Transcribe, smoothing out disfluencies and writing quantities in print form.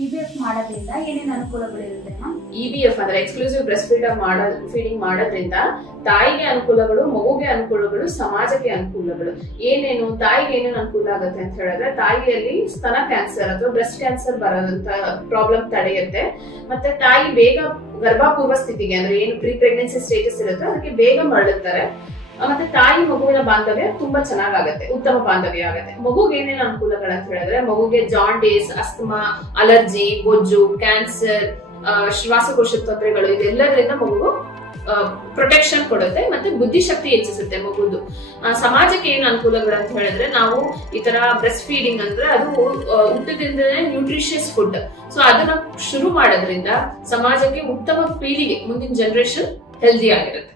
ಇಬಿಎಫ್ ಮಾಡೋದ್ರಿಂದ ಏನೇನು ಅನುಕೂಲಗಳಿರುತ್ತೆ ಮ್ಯಾಮ್? ಇಬಿಎಫ್ ಅಂದ್ರೆ ಎಕ್ಸ್ಕ್ಲೂಸಿವ್ ಬ್ರೆಸ್ಟ್ ಫೀಡಿಂಗ್ ಮಾಡೋದ್ರಿಂದ ತಾಯಿಗೆ ಅನುಕೂಲಗಳು, ಮಗುಗೆ ಅನುಕೂಲಗಳು, ಸಮಾಜಕ್ಕೆ ಅನುಕೂಲಗಳು. ಏನೇನು ತಾಯಿಗೆ ಏನೇನು ಅನುಕೂಲ ಆಗುತ್ತೆ ಅಂತ ಹೇಳಿದ್ರೆ, ತಾಯಿಯಲ್ಲಿ ಸ್ತನ ಕ್ಯಾನ್ಸರ್ ಅಥವಾ ಬ್ರೆಸ್ಟ್ ಕ್ಯಾನ್ಸರ್ ಬರೋದಂತ ಪ್ರಾಬ್ಲಮ್ ತಡೆಯುತ್ತೆ. ಮತ್ತೆ ತಾಯಿ ಬೇಗ ಗರ್ಭಪೂರ್ವ ಸ್ಥಿತಿಗೆ ಅಂದ್ರೆ ಏನು ಪ್ರೀ ಪ್ರೆಗ್ನೆನ್ಸಿ ಸ್ಟೇಜಸ್ ಇರುತ್ತೆ ಅದಕ್ಕೆ ಬೇಗ ಮರಳುತ್ತಾರೆ. ಮತ್ತೆ ತಾಯಿ ಮಗುವಿನ ಬಾಂಧವ್ಯ ತುಂಬಾ ಚೆನ್ನಾಗಾಗತ್ತೆ, ಉತ್ತಮ ಬಾಂಧವ್ಯ ಆಗುತ್ತೆ. ಮಗುಗೆ ಏನೇನು ಅನುಕೂಲಗಳಂತ ಹೇಳಿದ್ರೆ, ಮಗುಗೆ ಜಾಂಡೀಸ್, ಅಸ್ತಮಾ, ಅಲರ್ಜಿ, ಬೊಜ್ಜು, ಕ್ಯಾನ್ಸರ್, ಶ್ವಾಸಕೋಶ ತೊಂದರೆಗಳು ಇದೆಲ್ಲದರಿಂದ ಮಗು ಪ್ರೊಟೆಕ್ಷನ್ ಕೊಡುತ್ತೆ. ಮತ್ತೆ ಬುದ್ಧಿಶಕ್ತಿ ಹೆಚ್ಚಿಸುತ್ತೆ ಮಗುದು. ಸಮಾಜಕ್ಕೆ ಏನು ಅನುಕೂಲಗಳು ಅಂತ ಹೇಳಿದ್ರೆ, ನಾವು ಈ ತರ ಬ್ರೆಸ್ಟ್ ಫೀಡಿಂಗ್ ಅಂದ್ರೆ ಅದು ಹುಟ್ಟದಿಂದನೇ ನ್ಯೂಟ್ರಿಷಿಯಸ್ ಫುಡ್. ಸೊ ಅದನ್ನ ಶುರು ಮಾಡೋದ್ರಿಂದ ಸಮಾಜಕ್ಕೆ ಉತ್ತಮ ಪೀಳಿಗೆ, ಮುಂದಿನ ಜನರೇಷನ್ ಹೆಲ್ದಿ ಆಗಿರುತ್ತೆ.